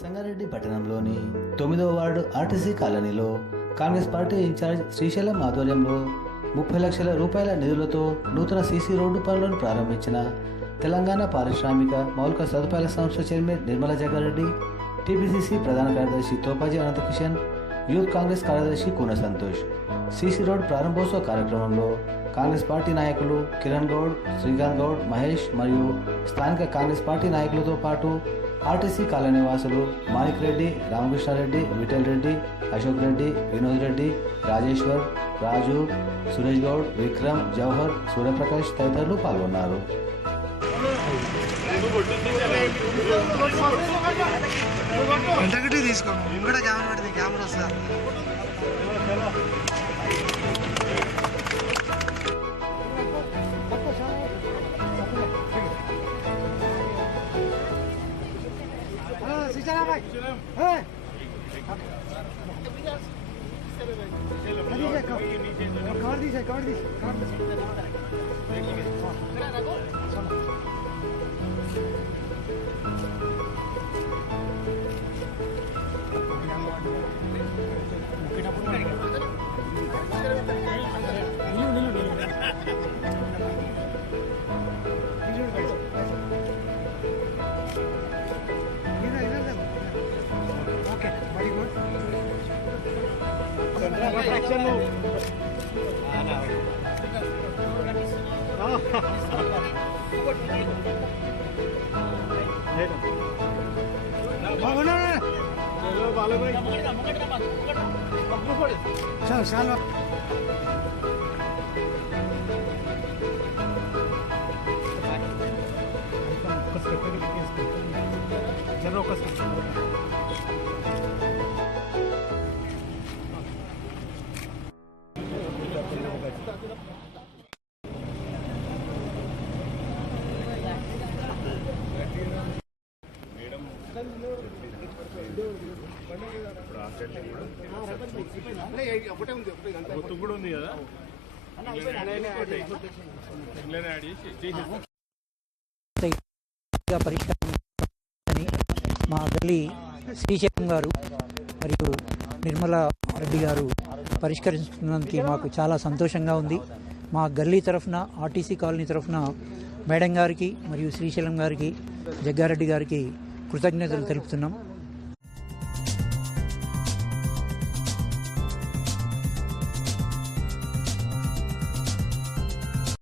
సంగారెడ్డి పట్టణంలోని 9వ ward RTC కాలనీలో Congress party incharge Srisailam ఆధ్వర్యంలో 30 లక్షల రూపాయల నిధులతో నూతన సీసీ రోడ్డు పనులను ప్రారంభించిన తెలంగాణ పారిశ్రామిక మౌలిక సదుపాయాల సంస్థ చైర్మన్ నిర్మల జగ్గారెడ్డి, టీపీసీసీ ప్రధాన కార్యదర్శి తోపాజీ అనంతకిషన్, యూత్ కాంగ్రెస్ కార్యదర్శి కూన సంతోష్. సీసీ రోడ్ ప్రారంభోత్సవ కార్యక్రమంలో కాంగ్రెస్ పార్టీ నాయకులు కిరణ్ గౌడ్, శ్రీకాంత్ గౌడ్, మహేష్ మరియు స్థానిక కాంగ్రెస్ పార్టీ నాయకులతో పాటు ఆర్టీసీ కాలనీ వాసులు మాణిక్ రెడ్డి, రామకృష్ణారెడ్డి, విఠల్ రెడ్డి, అశోక్ రెడ్డి, వినోద్ రెడ్డి, రాజేశ్వర్, రాజు, సురేష్ గౌడ్, విక్రమ్, జవహర్, సూర్యప్రకాష్ తదితరులు పాల్గొన్నారు. మా గల్లీ శ్రీశైలం గారు మరియు నిర్మలా రెడ్డి గారు పరిష్కరిస్తున్నందుకు మాకు చాలా సంతోషంగా ఉంది. మా గల్లీ తరఫున, ఆర్టీసీ కాలనీ తరఫున మేడం గారికి మరియు శ్రీశైలం గారికి, జగ్గారెడ్డి గారికి కృతజ్ఞతలు తెలుపుతున్నాం.